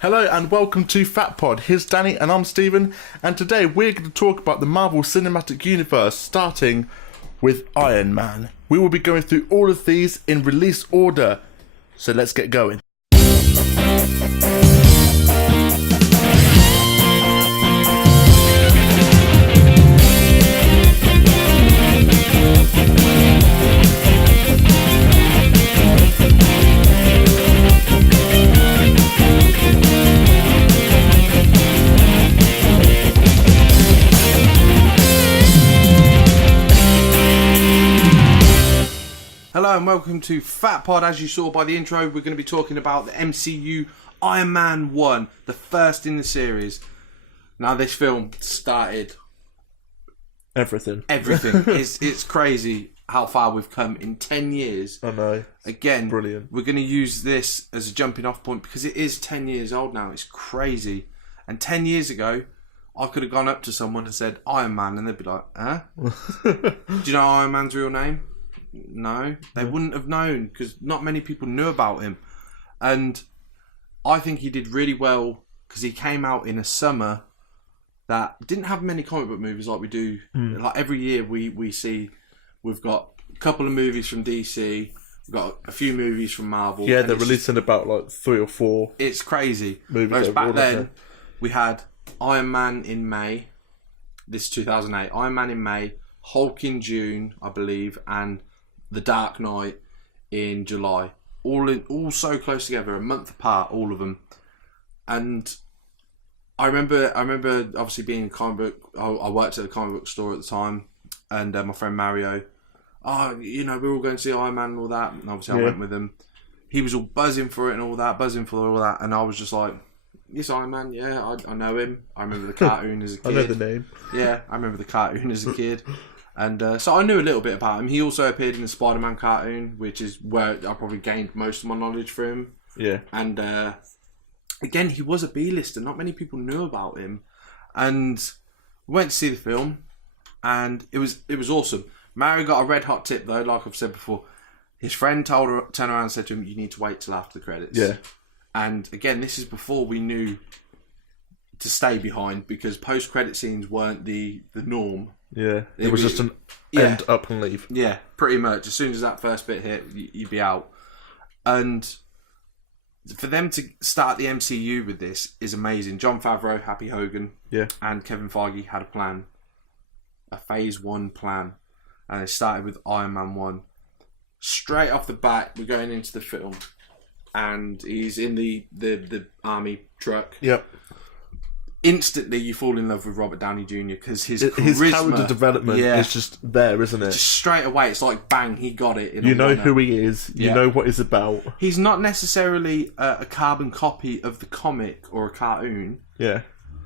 Hello and welcome to Fat Pod. Here's Danny and I'm Stephen, and today we're going to talk about the Marvel Cinematic Universe, starting with Iron Man. We will be going through all of these in release order, so let's get going. Hello and welcome to Fat Pod. As you saw by the intro, we're going to be talking about the MCU Iron Man 1, the first in the series. Now this film started Everything. It's crazy how far we've come in 10 years. I know. Again, brilliant. We're going to use this as a jumping off point because it is 10 years old now. It's crazy. And 10 years ago, I could have gone up to someone and said Iron Man and they'd be like, huh? Do you know Iron Man's real name? No, they wouldn't have known because not many people knew about him. And I think he did really well because he came out in a summer that didn't have many comic book movies like we do. Like every year we've got a couple of movies from DC, we've got a few movies from Marvel. Yeah, they're releasing about like 3 or 4. It's crazy. Movies. Whereas back then we had Iron Man in May. This is 2008. Iron Man in May, Hulk in June, I believe, and The Dark Knight in July, all so close together, a month apart, all of them. And I remember obviously being in comic book. I worked at a comic book store at the time, and my friend Mario, we were all going to see Iron Man and all that. And obviously I went with him. He was all buzzing for it and all that, and I was just like, "Yes, Iron Man, yeah, I know him. I remember the cartoon as a kid. I know the name. Yeah, I remember the cartoon as a kid." And so I knew a little bit about him. He also appeared in the Spider-Man cartoon, which is where I probably gained most of my knowledge from him. Yeah. And again, he was a B-lister. Not many people knew about him. And we went to see the film, and it was awesome. Mario got a red hot tip though, like I've said before. His friend turned around and said to him, "You need to wait till after the credits." Yeah. And again, this is before we knew to stay behind because post-credit scenes weren't the norm. Yeah, it was just an end up and leave. Yeah, pretty much. As soon as that first bit hit, you'd be out. And for them to start the MCU with this is amazing. Jon Favreau, Happy Hogan, and Kevin Feige had a plan, a Phase 1 plan, and it started with Iron Man 1. Straight off the bat, we're going into the film, and he's in the army truck. Yep. Instantly, you fall in love with Robert Downey Jr. because his charisma, his character development is just there, isn't it? Just straight away, it's like bang, he got it. You know who he is. You know what he's about. He's not necessarily a carbon copy of the comic or a cartoon. Yeah,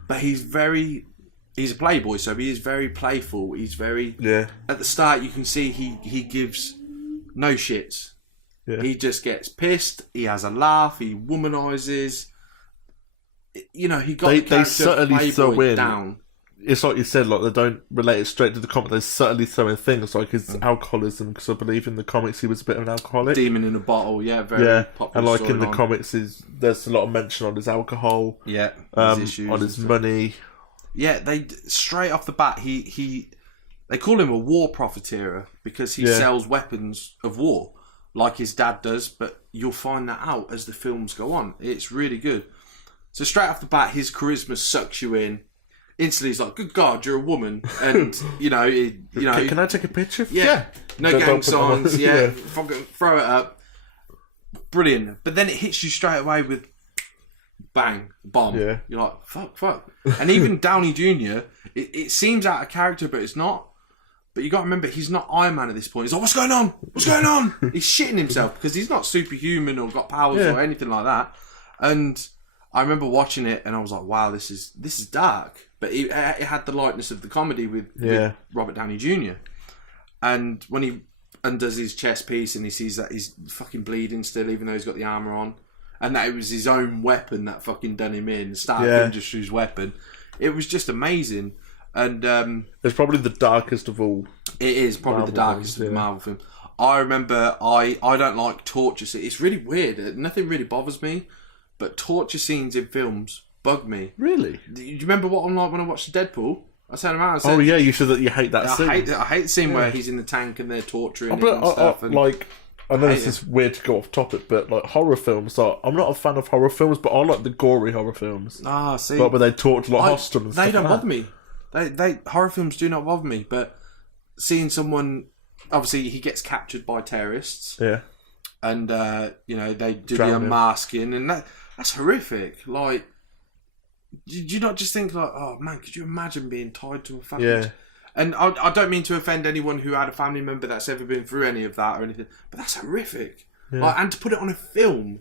but he's a playboy, so he is very playful. He's very At the start, you can see he gives no shits. Yeah. He just gets pissed. He has a laugh. He womanizes. You know, he got the character of Playboy down. It's like you said, like they don't relate it straight to the comic. They subtly throw in things like his alcoholism, because I believe in the comics he was a bit of an alcoholic. Demon in a bottle, very popular. And like in the comics, there's a lot of mention on his alcohol, his issues, on his money. Yeah, they straight off the bat, they call him a war profiteer because he sells weapons of war, like his dad does. But you'll find that out as the films go on. It's really good. So straight off the bat, his charisma sucks you in. Instantly, he's like, "Good God, you're a woman," and Can I take a picture? Yeah. No gang signs. Fucking throw it up. Brilliant. But then it hits you straight away with bang, bomb. Yeah. You're like, fuck. And even Downey Jr. It seems out of character, but it's not. But you got to remember, he's not Iron Man at this point. He's like, "What's going on? What's going on?" He's shitting himself because he's not superhuman or got powers or anything like that. And I remember watching it and I was like, "Wow, this is dark," but it had the lightness of the comedy with Robert Downey Jr. And when he undoes his chest piece and he sees that he's fucking bleeding still, even though he's got the armor on, and that it was his own weapon that fucking done him in, Stark Industries' weapon, it was just amazing. And it's probably the darkest of all. It is probably Marvel the darkest of the Marvel films. I remember I don't like torture. It's really weird. Nothing really bothers me. but torture scenes in films bug me. Really? Do you remember what I'm like when I watched Deadpool? I said, I said, oh yeah, you said that you hate that scene. I hate the scene where he's in the tank and they're torturing him and stuff. I know this is weird to go off topic, but like horror films, I'm not a fan of horror films, but I like the gory horror films. Ah, see, like where they torture like hostile and stuff. They don't like bother me. They horror films do not bother me, but seeing someone, obviously he gets captured by terrorists. Yeah. And they do the unmasking, and that's horrific. Like, do you not just think like, oh man, could you imagine being tied to a family? Yeah. And I don't mean to offend anyone who had a family member that's ever been through any of that or anything, but that's horrific. Yeah. Like, and to put it on a film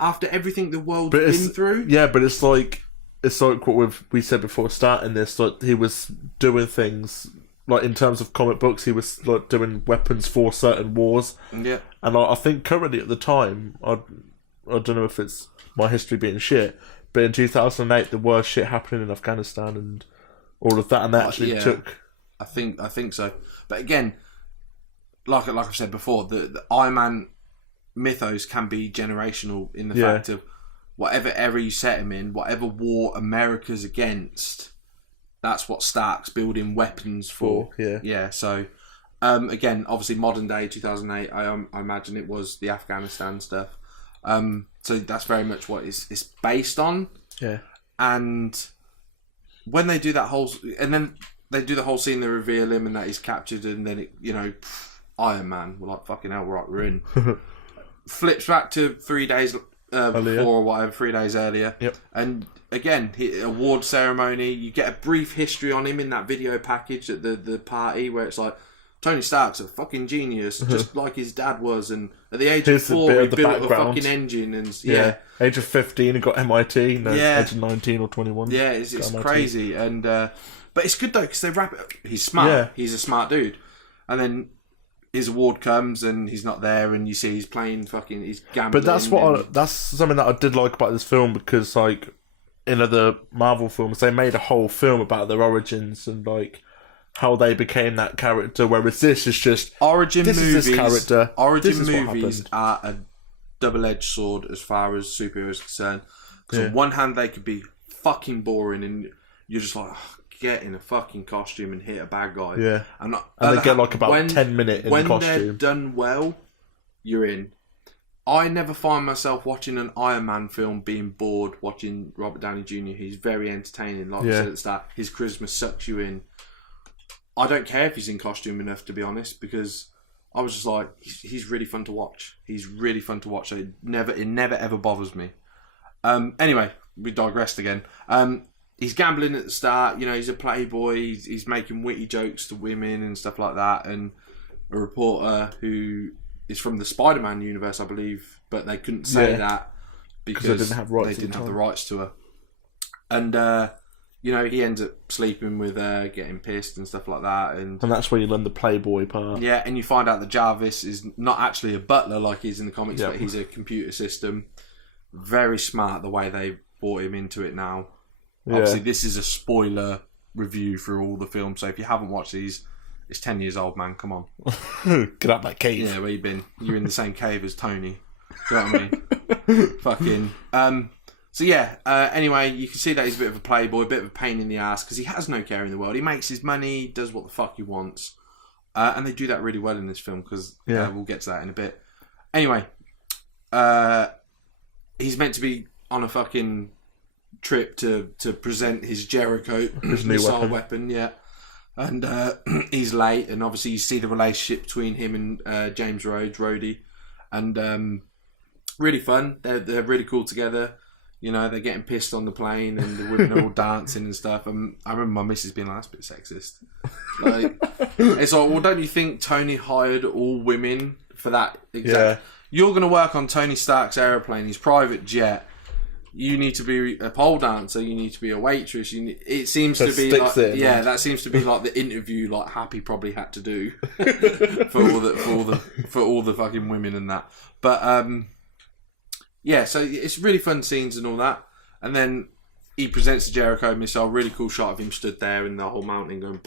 after everything the world's been through. Yeah, but it's like what we said before starting this. Like he was doing things like in terms of comic books, he was like doing weapons for certain wars. Yeah, and I think currently at the time, I don't know if it's my history being shit, but in 2008 there was shit happening in Afghanistan and all of that, and they actually took. I think so. But again, like I've said before, the Iron Man mythos can be generational in the fact of whatever era you set him in, whatever war America's against, that's what Stark's building weapons for. Yeah. So, again, obviously modern day 2008, I imagine it was the Afghanistan stuff. So that's very much what it's based on. Yeah. And when they do that whole, and then they do the whole scene, they reveal him and that he's captured, and then Iron Man, we're like, fucking hell, right, we're in. Flips back to 3 days before or whatever, 3 days earlier. Yep. And again, award ceremony, you get a brief history on him in that video package at the party where it's like, Tony Stark's a fucking genius, just like his dad was, and at the age of 4 he built a fucking engine, and age of 15 he got MIT, age of 19 or 21. Yeah, it's crazy, and but it's good though because they wrap it up. He's smart, he's a smart dude, and then his award comes and he's not there, and you see he's playing he's gambling. But that's something that I did like about this film, because like in other Marvel films they made a whole film about their origins and like how they became that character, whereas this is just origin this movies. Is this character. Origin movies are a double-edged sword as far as superheroes are concerned. Because on one hand they could be fucking boring, and you're just like, get in a fucking costume and hit a bad guy. Yeah, and they get like about 10 minutes in when costume. When they're done well, you're in. I never find myself watching an Iron Man film being bored watching Robert Downey Jr. He's very entertaining. Like I said at the start, his charisma sucks you in. I don't care if he's in costume enough, to be honest, because I was just like, he's really fun to watch. He's really fun to watch. So it never ever bothers me. Anyway, we digressed again. He's gambling at the start. He's a playboy. He's making witty jokes to women and stuff like that. And a reporter who is from the Spider-Man universe, I believe, but they couldn't say that because they didn't have the rights to her. And he ends up sleeping with her, getting pissed and stuff like that. And that's where you learn the playboy part. Yeah, and you find out that Jarvis is not actually a butler like he's in the comics, but he's a computer system. Very smart the way they brought him into it now. Yeah. Obviously, this is a spoiler review for all the films, so if you haven't watched these, it's 10 years old, man. Come on. Get out that cave. Yeah, where you been? You're in the same cave as Tony. Do you know what I mean? Fucking... So anyway, you can see that he's a bit of a playboy, a bit of a pain in the ass, because he has no care in the world. He makes his money, does what the fuck he wants. And they do that really well in this film, because we'll get to that in a bit. Anyway, he's meant to be on a fucking trip to present his Jericho missile weapon, and he's late, and obviously you see the relationship between him and James Rhodes, Rhodey, and really fun. They're really cool together. They're getting pissed on the plane, and the women are all dancing and stuff. And I remember my missus being like, "That's a bit sexist." Like, it's like, well, don't you think Tony hired all women for that exact? Yeah. You're going to work on Tony Stark's aeroplane, his private jet. You need to be a pole dancer. You need to be a waitress. It seems to be like, that seems to be like the interview like Happy probably had to do for all the fucking women and that. But so it's really fun scenes and all that. And then he presents the Jericho missile. Really cool shot of him stood there in the whole mountain going,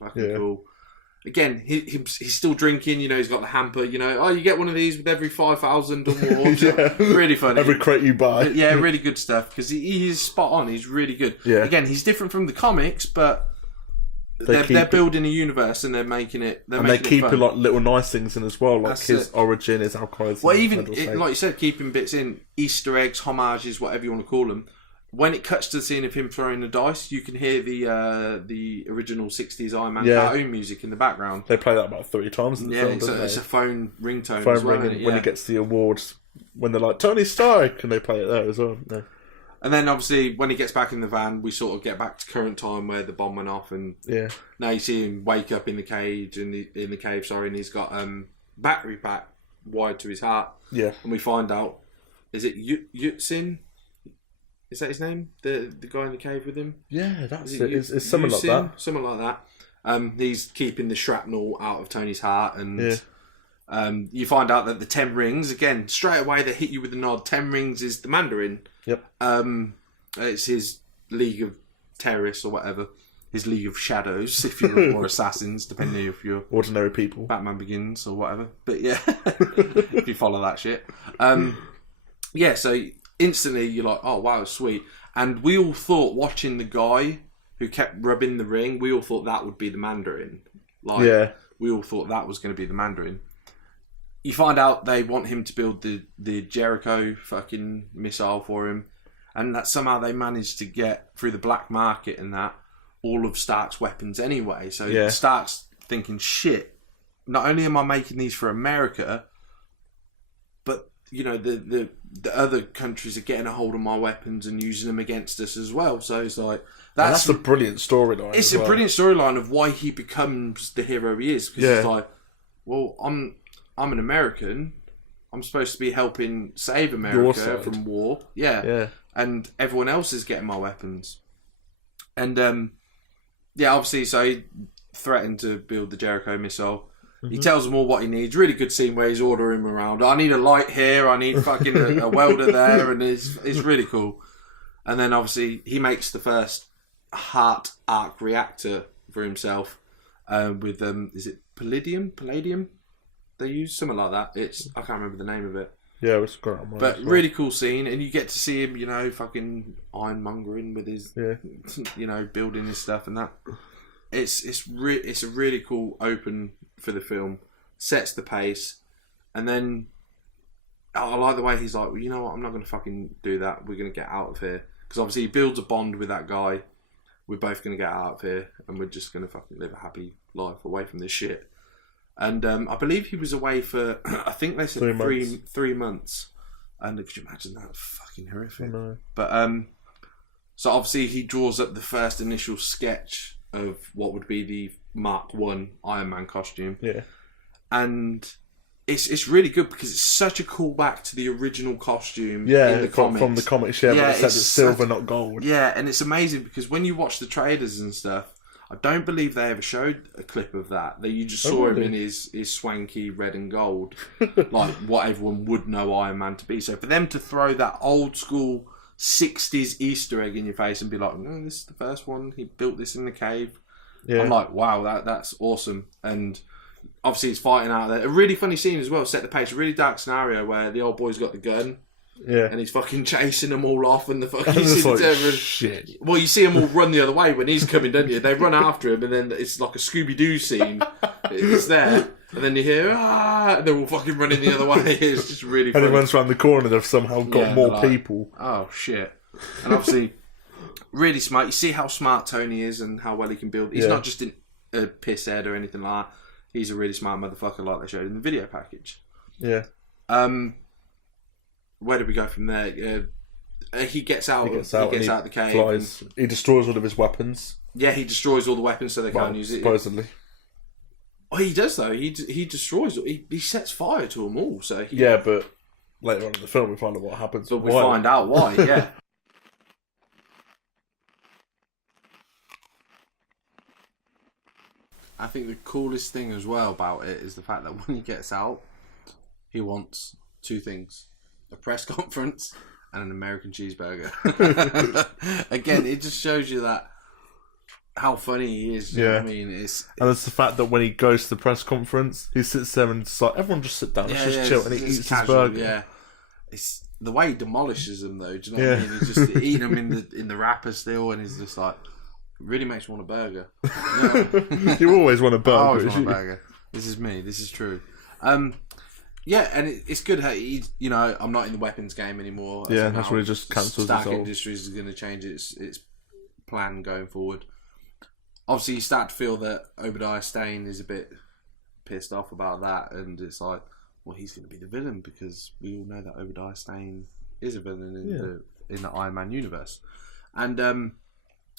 fucking cool. again, he's still drinking. You know, he's got the hamper. You know, you get one of these with every 5,000 or more. Really funny. Every crate you buy. Yeah, really good stuff because he's spot on. He's really good. Yeah. Again, he's different from the comics, but they're building a universe and they're making it. They're keeping like little nice things in as well, like his origin, his alcoholism. Well, even like you said, keeping bits in, Easter eggs, homages, whatever you want to call them. When it cuts to the scene of him throwing the dice, you can hear the original 60s Iron Man cartoon music in the background. They play that about 3 times in the film, it's a phone ringtone phone as well. Ringing when he gets the awards, when they're like, Tony Stark, and they play it there as well. Yeah. And then obviously when he gets back in the van, we sort of get back to current time where the bomb went off, and now you see him wake up in the cage, in the cave, and he's got battery pack wired to his heart. Yeah. And we find out, is it Yutsin? Is that his name? The guy in the cave with him? Yeah, that's it. It's something like that. Something like that. He's keeping the shrapnel out of Tony's heart, and you find out that the 10 rings, again, straight away they hit you with the nod. 10 rings is the Mandarin. Yep. It's his League of Terrorists or whatever. His League of Shadows, if you're or Assassins, depending if you're ordinary people. Batman Begins or whatever. But yeah, if you follow that shit. So instantly you're like, oh wow, sweet. And we all thought, watching the guy who kept rubbing the ring, we all thought that would be the Mandarin. We all thought that was going to be the Mandarin. You find out they want him to build the Jericho fucking missile for him, and that somehow they managed to get through the black market and that all of Stark's weapons anyway. So Stark's thinking, shit, not only am I making these for America, but you know the other countries are getting a hold of my weapons and using them against us as well. So it's like that's a brilliant storyline. It's a brilliant storyline of why he becomes the hero he is, because it's like, well, I'm an American. I'm supposed to be helping save America from war. Yeah. And everyone else is getting my weapons. And obviously, so he threatened to build the Jericho missile. He tells them all what he needs. Really good scene where he's ordering him around. I need a light here. I need fucking a welder there, and it's really cool. And then obviously he makes the first heart arc reactor for himself with is it palladium? They use something like that. I can't remember the name of it. Yeah, it's great. But really cool scene, and you get to see him, you know, fucking ironmongering with his, you know, building his stuff and that. It's a really cool open for the film. Sets the pace, and then I like the way he's like, well, you know what? I'm not going to fucking do that. We're going to get out of here, because obviously he builds a bond with that guy. We're both going to get out of here, and we're just going to fucking live a happy life away from this shit. And I believe he was away for, I think they said 3 months. And could you imagine that? Fucking horrific. No. But so obviously he draws up the first initial sketch of what would be the Mark I Iron Man costume. Yeah. And it's really good because it's such a callback to the original costume in the comics. From the comics, but except it's silver, not gold. Yeah, and it's amazing because when you watch the trailers and stuff, I don't believe they ever showed a clip of that. You just saw him in his swanky red and gold, like what everyone would know Iron Man to be. So for them to throw that old school 60s Easter egg in your face and be like, no, this is the first one. He built this in the cave. Yeah. I'm like, wow, that's awesome. And obviously he's fighting out there. A really funny scene as well, set the pace. A really dark scenario where the old boy's got the gun. Yeah, and he's fucking chasing them all off, and the fucking shit. Well, you see them all run the other way when he's coming, don't you? They run after him, and then it's like a Scooby-Doo scene. It's there, and then you hear and they're all fucking running the other way. It's just really funny. And he runs around the corner, and they've somehow got more people. Oh shit! And obviously, really smart. You see how smart Tony is and how well he can build. He's not just a pisshead or anything like that. He's a really smart motherfucker, like they showed in the video package. Yeah. Where did we go from there? He gets out. He gets out of the cave. Flies. He destroys all of his weapons. Yeah, he destroys all the weapons so they can't use it. Supposedly. Oh, he does though. He destroys. He sets fire to them all. So but later on in the film we find out what happens. But we find out why. Yeah. I think the coolest thing as well about it is the fact that when he gets out, he wants 2 things. A press conference and an American cheeseburger. Again, it just shows you that how funny he is. You know what I mean? And it's the fact that when he goes to the press conference, he sits there and it's like, everyone just sit down, just chill, and he eats casual, his burger. Yeah, it's the way he demolishes them, though. Do you know what I mean? He's just eating them in the wrapper still, and he's just like, really makes me want a burger. You know? You always want a burger. I always want a burger. This is me. This is true. Yeah, and it's good how I'm not in the weapons game anymore. Yeah, that's what he just cancels. Stark Industries is going to change its plan going forward. Obviously, you start to feel that Obadiah Stane is a bit pissed off about that, and it's like, well, he's going to be the villain because we all know that Obadiah Stane is a villain in the Iron Man universe, and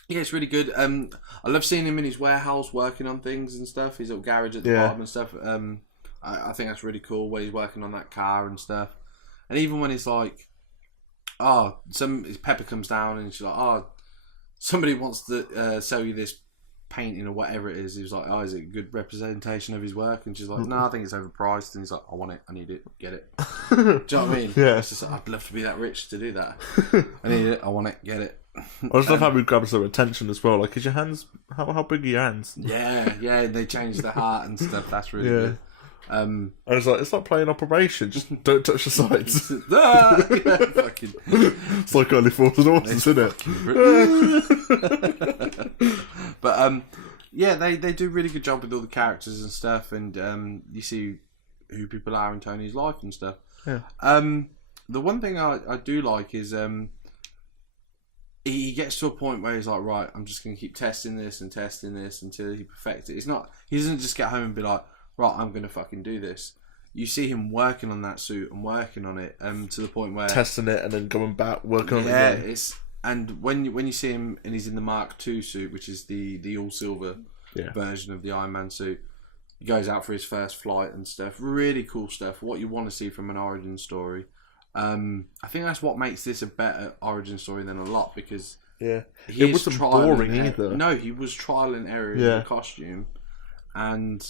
yeah, it's really good. I love seeing him in his warehouse working on things and stuff. His little garage at the bottom and stuff. I think that's really cool where he's working on that car and stuff, and even when he's like, his Pepper comes down and she's like, somebody wants to sell you this painting or whatever it is. He was like, is it a good representation of his work? And she's like, no, I think it's overpriced. And he's like, I want it, I need it, get it. Do you know what I mean? Yeah. It's just like, I'd love to be that rich to do that. I need it, I want it, get it. I just love how we grab some attention as well. Like, is your hands, how big are your hands? Yeah, they changed the heart and stuff. That's really good. I was like, it's like playing Operation. Just don't touch the sides. Fucking. It's like only Force Awesome, isn't it? But they do a really good job with all the characters and stuff, and you see who people are in Tony's life and stuff. Yeah. The one thing I do like is he gets to a point where he's like, right, I'm just going to keep testing this until he perfects it. He doesn't just get home and be like, right, I'm going to fucking do this. You see him working on that suit and working on it to the point where... testing it and then going back, working on it again. Yeah, and when you see him and he's in the Mark II suit, which is the all-silver version of the Iron Man suit, he goes out for his first flight and stuff. Really cool stuff. What you want to see from an origin story. I think that's what makes this a better origin story than a lot, because it wasn't boring either. No, he was trial and error in the costume, and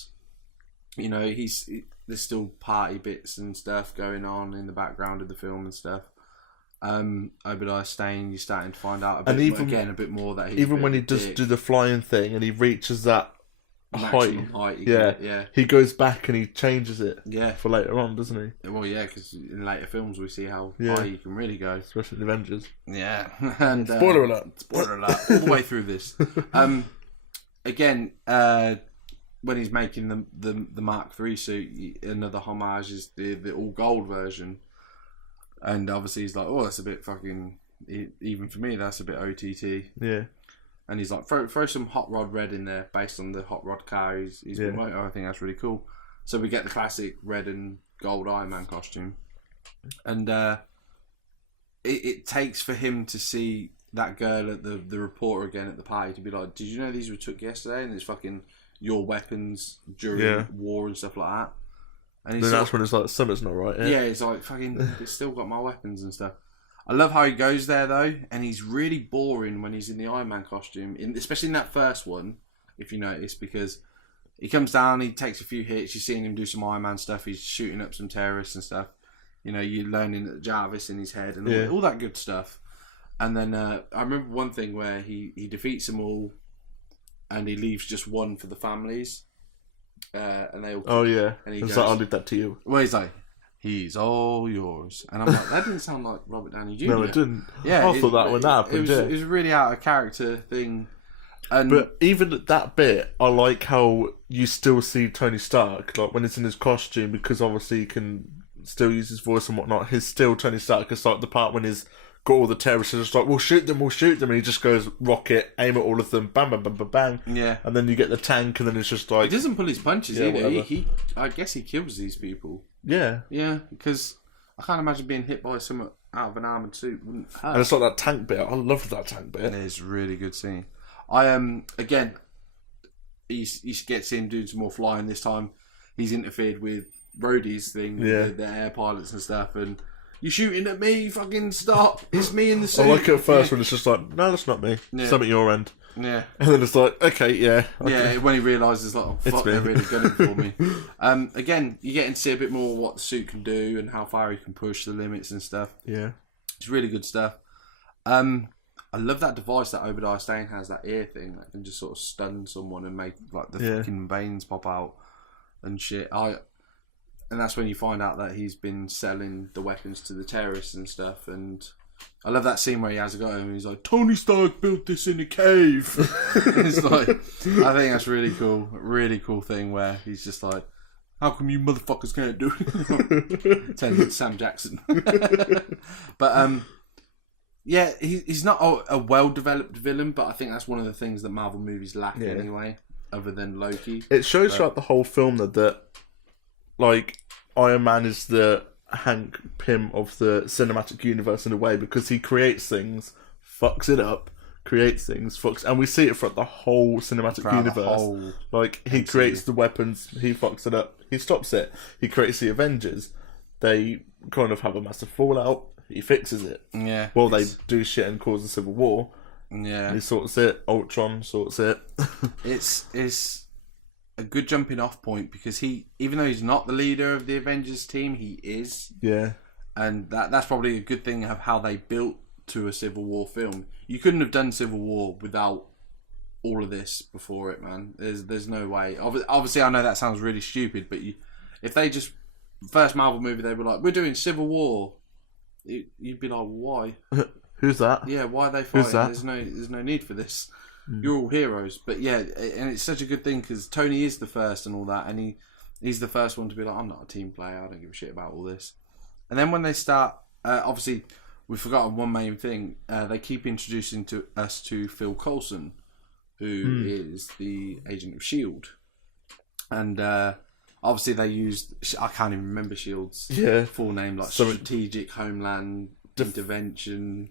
there's still party bits and stuff going on in the background of the film and stuff. Obadiah Stane, you're starting to find out a bit more that he's even when he does do the flying thing and he reaches that height, he goes back and he changes it for later on, doesn't he? Well, yeah, because in later films we see how high he can really go, especially in Avengers. Yeah. And spoiler alert all the way through this. When he's making the Mark III suit, another homage is the all gold version, and obviously he's like, that's a bit fucking, even for me that's a bit OTT. Yeah. And he's like, throw some Hot Rod red in there based on the Hot Rod car he's been working on. I think that's really cool. So we get the classic red and gold Iron Man costume. And it takes for him to see that girl at the reporter again at the party to be like, did you know these were took yesterday? And it's fucking your weapons during war and stuff like that. And then that's when it's like, something's not right. Yeah, it's like, fucking, he's still got my weapons and stuff. I love how he goes there though, and he's really boring when he's in the Iron Man costume, especially in that first one, if you notice, because he comes down, he takes a few hits, you're seeing him do some Iron Man stuff, he's shooting up some terrorists and stuff. You're learning Jarvis in his head and all that good stuff. And then I remember one thing where he defeats them all, and he leaves just one for the families, and they all. Oh yeah, and he goes, like, I'll leave that to you. Well, he's like, he's all yours, and I'm like, that didn't sound like Robert Downey Jr. No, it didn't. Yeah, I thought that when that happened. It was a really out of character thing. But even at that bit, I like how you still see Tony Stark, like when it's in his costume, because obviously he can still use his voice and whatnot. He's still Tony Stark. It's like the part when he's got all the terrorists, and just like, we'll shoot them, and he just goes rocket, aim at all of them, bang, bang, bang, bang, bang. Yeah. And then you get the tank, and then it's just like, he doesn't pull his punches either. I guess he kills these people. Yeah. Yeah, because I can't imagine being hit by someone out of an armoured suit wouldn't hurt. And it's like that tank bit. I love that tank bit. It is a really good scene. Again, he gets in doing some more flying this time. He's interfered with Rhodey's thing, with the air pilots and stuff, and you shooting at me, fucking stop. It's me in the suit. I like it at first when it's just like, no, that's not me. Yeah. Something at your end. Yeah. And then it's like, okay, yeah. Yeah, when he realises, like, oh, fuck, they're really gunning for me. Again, you're getting to see a bit more what the suit can do and how far he can push the limits and stuff. Yeah. It's really good stuff. I love that device that Obadiah Stane has, that ear thing that can just sort of stun someone and make like the fucking veins pop out and shit. And that's when you find out that he's been selling the weapons to the terrorists and stuff. And I love that scene where he has a go and he's like, Tony Stark built this in a cave. It's like, I think that's really cool. A really cool thing where he's just like, how come you motherfuckers can't do it? Turns into Sam Jackson. But yeah, he's not a well-developed villain, but I think that's one of the things that Marvel movies lack anyway, other than Loki. It shows throughout the whole film that like, Iron Man is the Hank Pym of the cinematic universe in a way, because he creates things, fucks it up, creates things, fucks, and we see it throughout the whole cinematic universe. Like, he creates the weapons, he fucks it up, he stops it. He creates the Avengers, they kind of have a massive fallout, he fixes it. Yeah. Well, they do shit and cause a civil war. Yeah. He sorts it, Ultron sorts it. It's a good jumping off point, because he, even though he's not the leader of the Avengers team, he is. Yeah. And that's probably a good thing of how they built to a Civil War film. You couldn't have done Civil War without all of this before it, man. There's no way. Obviously, I know that sounds really stupid, but if they just, first Marvel movie, they were like, we're doing Civil War, you'd be like, why? Who's that? Yeah, why are they fighting? Who's that? There's no need for this. You're all heroes. But yeah, and it's such a good thing because Tony is the first and all that, and he's the first one to be like, I'm not a team player, I don't give a shit about all this. And then when they start, obviously, we've forgotten one main thing, they keep introducing us to Phil Coulson, who is the agent of S.H.I.E.L.D. And obviously they used, I can't even remember S.H.I.E.L.D's full name, like Strategic Homeland Intervention...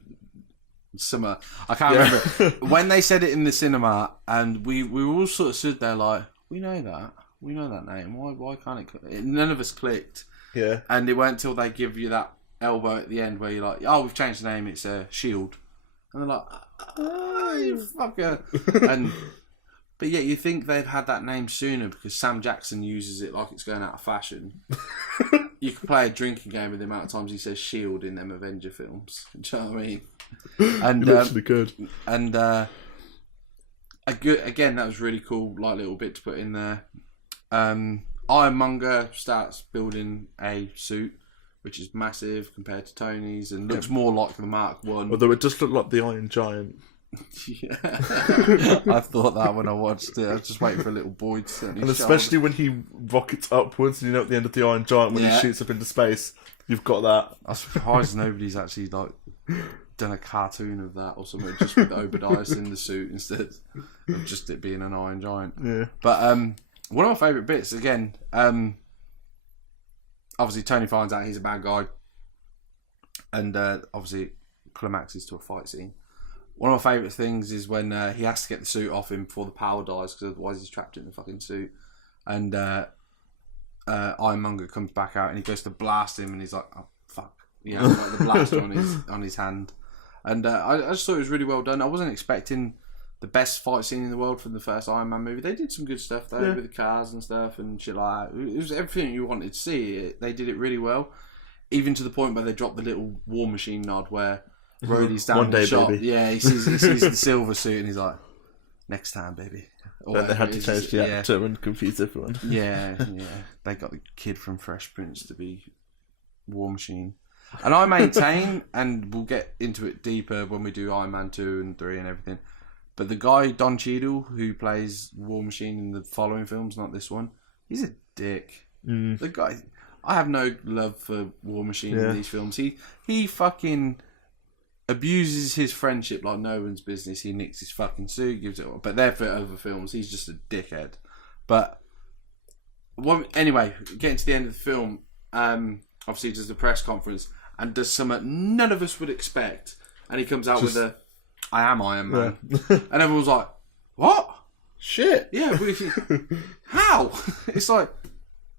Summer, I can't remember when they said it in the cinema, and we were all sort of stood there like, we know that name. Why can't it? None of us clicked. Yeah. And it weren't until they give you that elbow at the end where you're like, oh, we've changed the name. It's Shield, and they're like, oh, you fucker. But yet you think they've had that name sooner because Sam Jackson uses it like it's going out of fashion. You can play a drinking game with the amount of times he says Shield in them Avenger films. Do you know what I mean? And literally good. And again, that was really cool, like little bit to put in there. Ironmonger starts building a suit, which is massive compared to Tony's, and looks more like the Mark 1. Although it does look like the Iron Giant. Yeah. I thought that when I watched it. I was just waiting for a little boy to sit on his And especially when he rockets upwards, and at the end of the Iron Giant when he shoots up into space, you've got that. I'm surprised nobody's actually like done a cartoon of that or something, just with Obadiah in the suit instead of just it being an Iron Giant. Yeah. But one of my favourite bits, again, obviously Tony finds out he's a bad guy, and obviously climaxes to a fight scene. One of my favourite things is when he has to get the suit off him before the power dies, because otherwise he's trapped in the fucking suit. And Ironmonger comes back out and he goes to blast him, and he's like, "Oh fuck!" Like the blaster on his hand. And I just thought it was really well done. I wasn't expecting the best fight scene in the world from the first Iron Man movie. They did some good stuff though, with the cars and stuff and shit like that. It was everything you wanted to see. They did it really well, even to the point where they dropped the little War Machine nod where Rhodey's down in the shop. Baby. Yeah, he sees the silver suit and he's like, "Next time, baby." Then they had to change the actor and confuse everyone. Yeah. They got the kid from Fresh Prince to be War Machine. And I maintain, and we'll get into it deeper when we do Iron Man 2 and 3 and everything, but the guy, Don Cheadle, who plays War Machine in the following films, not this one, he's a dick. The guy, I have no love for War Machine in these films. He fucking abuses his friendship like no one's business. He nicks his fucking suit, gives it, but they're for other films. He's just a dickhead. But anyway, getting to the end of the film, obviously he does the press conference and does something none of us would expect, and he comes out with "I am Iron Man," and everyone's like, "What? Shit? Yeah, how?" It's like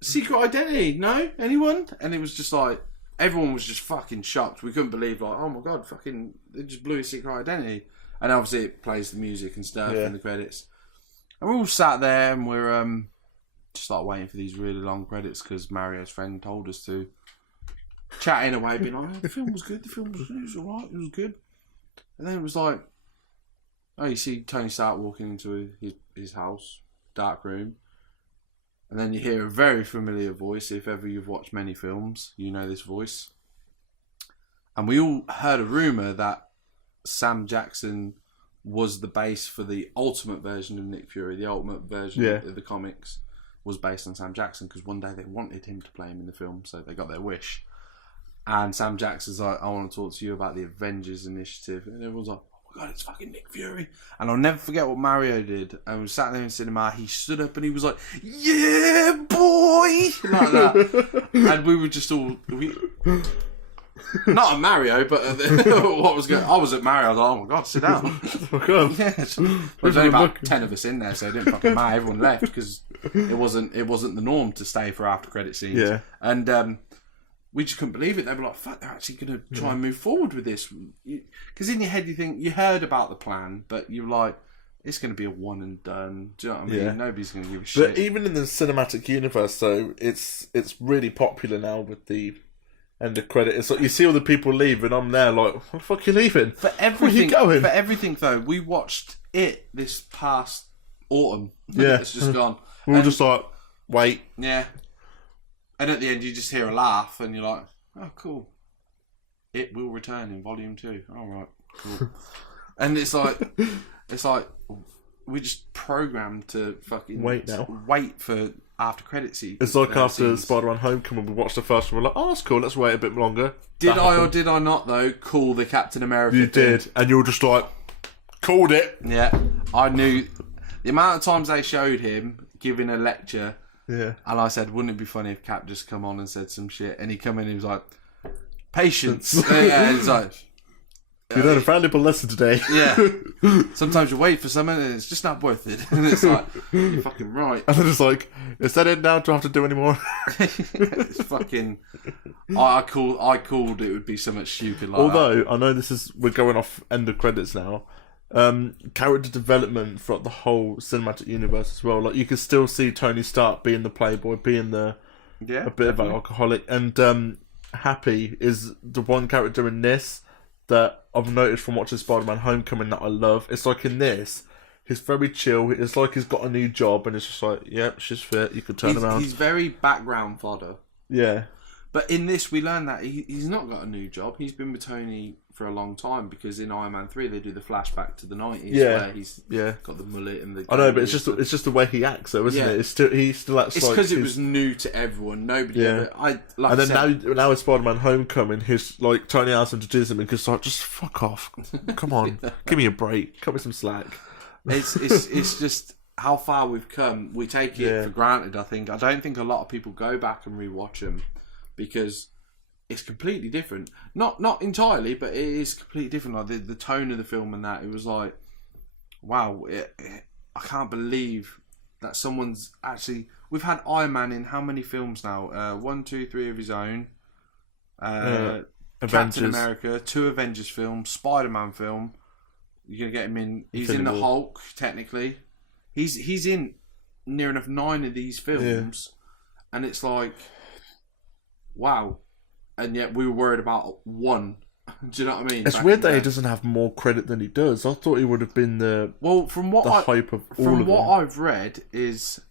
secret identity. No, anyone? And it was just like, everyone was just fucking shocked. We couldn't believe, like, oh my god, fucking, they just blew his secret identity. And obviously it plays the music and stuff and the credits. And we're all sat there and we're just like waiting for these really long credits because Mario's friend told us to. Chatting away, being like, "Oh, the film was good, it was alright, it was good." And then it was like, Oh, you see Tony Stark walking into his house, dark room, and then you hear a very familiar voice. If ever you've watched many films, you know this voice. And we all heard a rumour that Sam Jackson was the base for the ultimate version of Nick Fury. The ultimate version of the comics was based on Sam Jackson, because one day they wanted him to play him in the film, so they got their wish. And Sam Jackson's like, I want to talk to you about the Avengers Initiative. And everyone's like, oh my God, it's fucking Nick Fury. And I'll never forget what Mario did. And we sat there in cinema, he stood up and he was like, yeah, boy! Like that. And we were just all... Not at Mario, but what was going? I was at Mario. I was like, "Oh my God, sit down." Yeah, there was only about 10 of us in there, so it didn't fucking matter. Everyone left because it wasn't the norm to stay for after credit scenes. Yeah, and we just couldn't believe it. They were like, "Fuck, they're actually going to try and move forward with this." Because in your head you think you heard about the plan, but you're like, "It's going to be a one and done." Do you know what I mean? Yeah. Nobody's going to give a shit. But even in the cinematic universe, though, it's really popular now with the end of credit. It's like you see all the people leave, and I'm there like, "What the fuck are you leaving? For everything, where are you going?" For everything, though, we watched it this past autumn. Yeah, It's just gone. We were just like, wait. Yeah. And at the end, you just hear a laugh, and you're like, "Oh, cool! It will return in Volume 2." All right, cool. And it's like we just programmed to fucking wait for after credit scenes. It's like after Spider-Man: Homecoming, we watched the first one. We're like, "Oh, that's cool. Let's wait a bit longer." Did I or did I not though call the Captain America? You thing? did, and you were just like, called it. Yeah, I knew the amount of times they showed him giving a lecture. Yeah, and I said, wouldn't it be funny if Cap just come on and said some shit? And he come in and he was like, patience. Yeah, and he's like, you learned a valuable lesson today. Yeah. Sometimes you wait for something and it's just not worth it. And it's like, you're fucking right. And then it's like, is that it now? Do I have to do any more? It's fucking... I called it would be so much stupid like Although, that. I know we're going off end of credits now. Character development throughout the whole cinematic universe as well. Like, you can still see Tony Stark being the playboy, being a bit of an alcoholic. And Happy is the one character in this that I've noticed from watching Spider-Man: Homecoming that I love. It's like in this, he's very chill. It's like he's got a new job, and it's just like, yep, she's fit. You could turn around. He's very background fodder. Yeah. But in this, we learn that he's not got a new job. He's been with Tony for a long time, because in Iron Man 3 they do the flashback to the 90s where he's got the mullet and the... I know, but it's just the way he acts, though, isn't it? He still acts. It's because it was new to everyone. Nobody ever... now with Spider-Man: Homecoming, he's like, Tony asks him to do something because like, just fuck off. Come on, give me a break. Cut me some slack. It's just how far we've come. We take it for granted. I don't think a lot of people go back and rewatch them, because it's completely different. Not entirely, but it is completely different. Like the tone of the film and that, it was like, wow, I can't believe that someone's actually... We've had Iron Man in how many films now? 1, 2, 3 of his own. Captain America, 2 Avengers films, Spider-Man film. You're gonna get him in. He's in the Hulk, technically. He's in near enough 9 of these films, and it's like, wow. And yet we were worried about 1. Do you know what I mean? It's weird that he doesn't have more credit than he does. I thought he would have been the hype of all of them. From what I've read is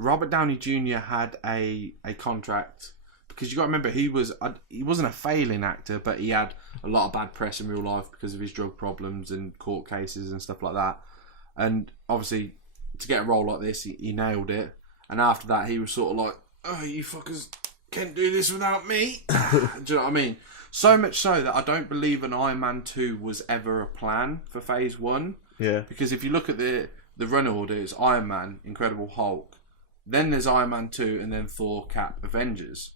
Robert Downey Jr. had a contract, because you got to remember he wasn't a failing actor, but he had a lot of bad press in real life because of his drug problems and court cases and stuff like that. And obviously, to get a role like this, he nailed it. And after that, he was sort of like, "Oh, you fuckers can't do this without me." Do you know what I mean? So much so that I don't believe an Iron Man 2 was ever a plan for Phase 1. Yeah. Because if you look at the run order, it's Iron Man, Incredible Hulk, then there's Iron Man 2, and then Thor, Cap, Avengers.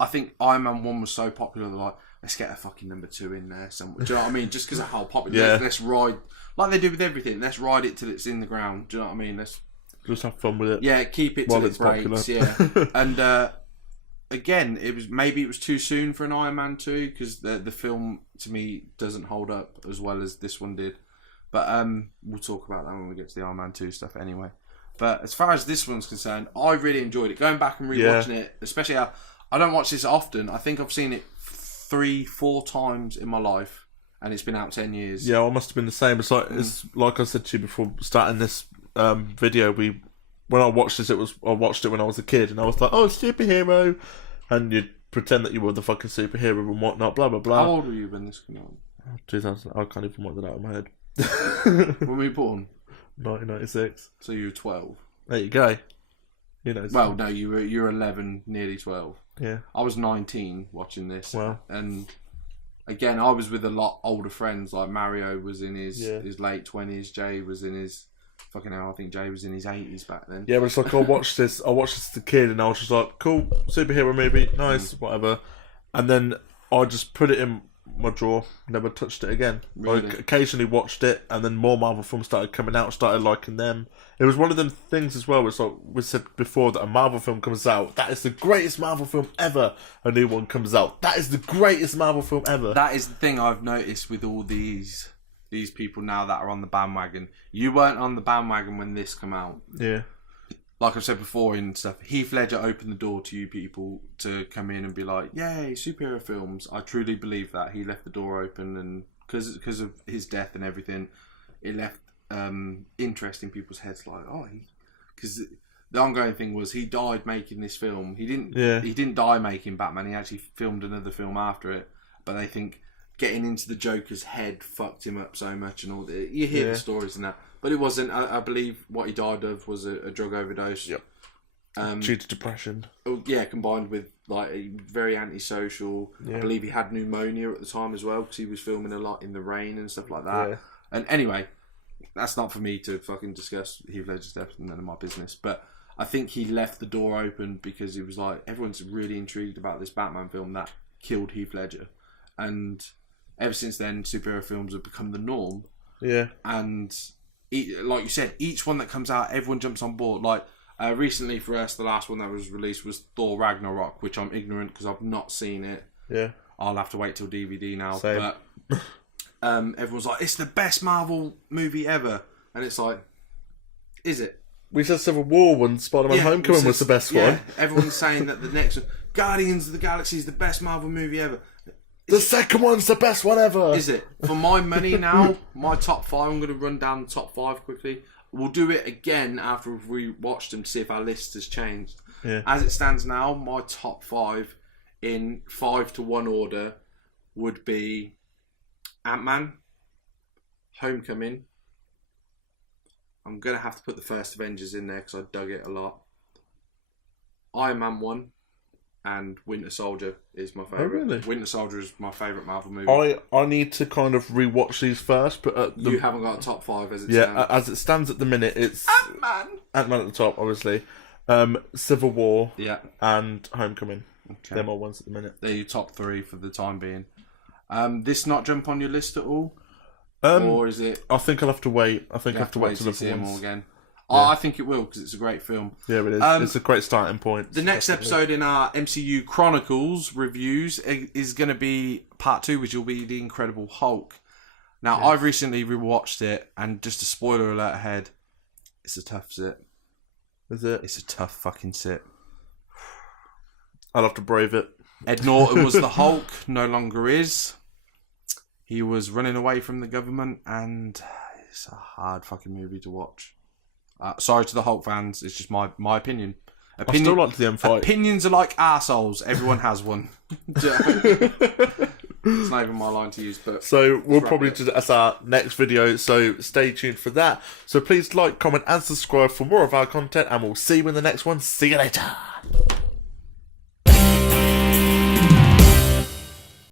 I think Iron Man 1 was so popular, they're like, let's get a fucking number 2 in there somewhere. Do you know what I mean? Just because of how popular. Let's ride, like they do with everything, let's ride it till it's in the ground. Do you know what I mean? Let's just have fun with it. Yeah, keep it till it breaks. Yeah. And again, it was too soon for an Iron Man 2, because the film to me doesn't hold up as well as this one did. But we'll talk about that when we get to the Iron Man 2 stuff anyway. But as far as this one's concerned, I really enjoyed it. Going back and rewatching it, especially I don't watch this often. I think I've seen it 3-4 times in my life, and it's been out 10 years. Yeah, I must have been the same. It's like I said to you before starting this video. When I watched this, I watched it when I was a kid, and I was like, "Oh, superhero," and you'd pretend that you were the fucking superhero and whatnot. Blah blah blah. How old were you when this came out? 2000. I can't even work that out in my head. When were you born? 1996. So you were 12. There you go. You know. Well, no, you were 11, nearly 12. Yeah. I was 19 watching this. Wow. And again, I was with a lot older friends. Like Mario was in his late 20s. Jay was in his fucking hell. I think Jay was in his 80s back then. Yeah, but it's like I watched this as a kid, and I was just like, cool, superhero movie, nice, whatever. And then I just put it in my drawer, never touched it again. Really? I occasionally watched it, and then more Marvel films started coming out, started liking them. It was one of them things as well. It's like we said before, that a Marvel film comes out, that is the greatest Marvel film ever. A new one comes out, that is the greatest Marvel film ever. That is the thing I've noticed with all these people now that are on the bandwagon. You weren't on the bandwagon when this came out. Yeah. Like I've said before and stuff, Heath Ledger opened the door to you people to come in and be like, yay, superhero films. I truly believe that. He left the door open, and because of his death and everything, it left interest in people's heads. Like, because the ongoing thing was he died making this film. He didn't die making Batman. He actually filmed another film after it. But they think getting into the Joker's head fucked him up so much, and all you hear the stories and that. But it wasn't. I believe what he died of was a drug overdose. Yep. Due to depression. Yeah, combined with like a very antisocial. Yeah. I believe he had pneumonia at the time as well, because he was filming a lot in the rain and stuff like that. Yeah. And anyway, that's not for me to fucking discuss Heath Ledger's death, and none of my business. But I think he left the door open because he was like, everyone's really intrigued about this Batman film that killed Heath Ledger, and ever since then, superhero films have become the norm. Yeah. And like you said, each one that comes out, everyone jumps on board. Like recently for us, the last one that was released was Thor Ragnarok, which I'm ignorant because I've not seen it. Yeah. I'll have to wait till DVD now. Same. But everyone's like, it's the best Marvel movie ever. And it's like, is it? We said Civil War when Spider-Man Homecoming was the best one. Everyone's saying that the next one, Guardians of the Galaxy, is the best Marvel movie ever. The second one's the best one ever. Is it? For my money now, my top 5, I'm going to run down the top 5 quickly. We'll do it again after we've rewatched them to see if our list has changed. Yeah. As it stands now, my top 5 in 5 to 1 order would be Ant-Man, Homecoming. I'm going to have to put the first Avengers in there because I dug it a lot. Iron Man 1. And Winter Soldier is my favourite. Oh, really? Winter Soldier is my favourite Marvel movie. I need to kind of rewatch these first, but you haven't got a top 5 as it stands. as it stands at the minute, it's Ant-Man at the top, obviously. Civil War, and Homecoming. Okay. They're my ones at the minute. They're your top 3 for the time being. This not jump on your list at all, or is it? I think I'll have to wait. I have to wait till see them all ones. again. Yeah. I think it will, because it's a great film. Yeah, it is. It's a great starting point. The next episode in our MCU Chronicles reviews is going to be part 2, which will be The Incredible Hulk. Now, I've recently rewatched it, and just a spoiler alert ahead, it's a tough sit. Is it? It's a tough fucking sit. I'll have to brave it. Ed Norton was the Hulk, no longer is. He was running away from the government, and it's a hard fucking movie to watch. Sorry to the Hulk fans, it's just my opinion. I still like the end fight. Opinions are like arseholes. Everyone has one. It's not even my line to use, but so we'll probably do that as our next video. So stay tuned for that. So please like, comment, and subscribe for more of our content, and we'll see you in the next one. See you later.